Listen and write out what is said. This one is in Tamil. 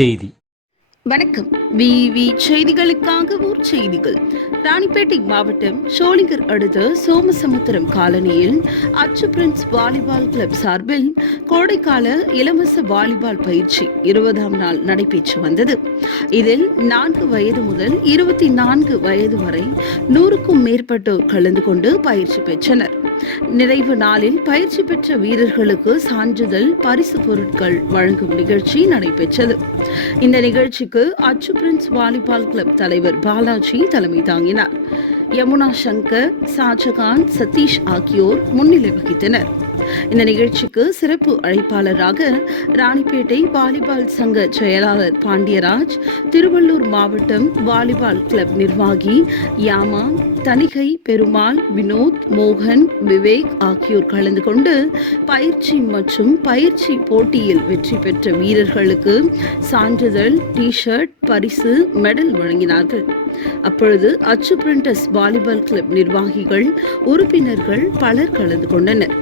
செய்தி. வணக்கம். விவி செய்திகளுக்காக ஊர் செய்திகள். ராணிப்பேட்டை மாவட்டம் சோளிங்கர் அடுத்த சோமசமுத்திரம் காலனியில் அச்சு பிரின்ஸ் வாலிபால் கிளப் சார்பில் கோடைக்கால இலவச வாலிபால் பயிற்சி இருபதாம் நாள் நடைபெற்று வந்தது. இதில் நான்கு வயது முதல் இருபத்தி நான்கு வயது வரை நூறுக்கும் மேற்பட்டோர் கலந்து கொண்டு பயிற்சி பெற்றனர். நிறைவு நாளில் பயிற்சி பெற்ற வீரர்களுக்கு சான்றிதழ் பரிசு பொருட்கள் வழங்கும் நிகழ்ச்சி நடைபெற்றது. இந்த நிகழ்ச்சிக்கு அச்சு பிரின்ஸ் வாலிபால் கிளப் தலைவர் பாலாஜி தலைமை தாங்கினார். யமுனா சங்கர் ஷாஜகான் சதீஷ் ஆகியோர் முன்னிலை வகித்தனர். இந்த நிகழ்ச்சிக்கு சிறப்பு அழைப்பாளராக ராணிப்பேட்டை வாலிபால் சங்க செயலாளர் பாண்டியராஜ் திருவள்ளூர் மாவட்டம் வாலிபால் கிளப் நிர்வாகி யாமா தணிகை பெருமாள் வினோத் மோகன் விவேக் ஆகியோர் கலந்து கொண்டு பயிற்சி மற்றும் பயிற்சி போட்டியில் வெற்றி பெற்ற வீரர்களுக்கு சான்றிதழ் டிஷர்ட் பரிசு மெடல் வழங்கினார்கள். அப்பொழுது அச்சு பிரிண்டர்ஸ் வாலிபால் கிளப் நிர்வாகிகள் உறுப்பினர்கள் பலர் கலந்து கொண்டனர்.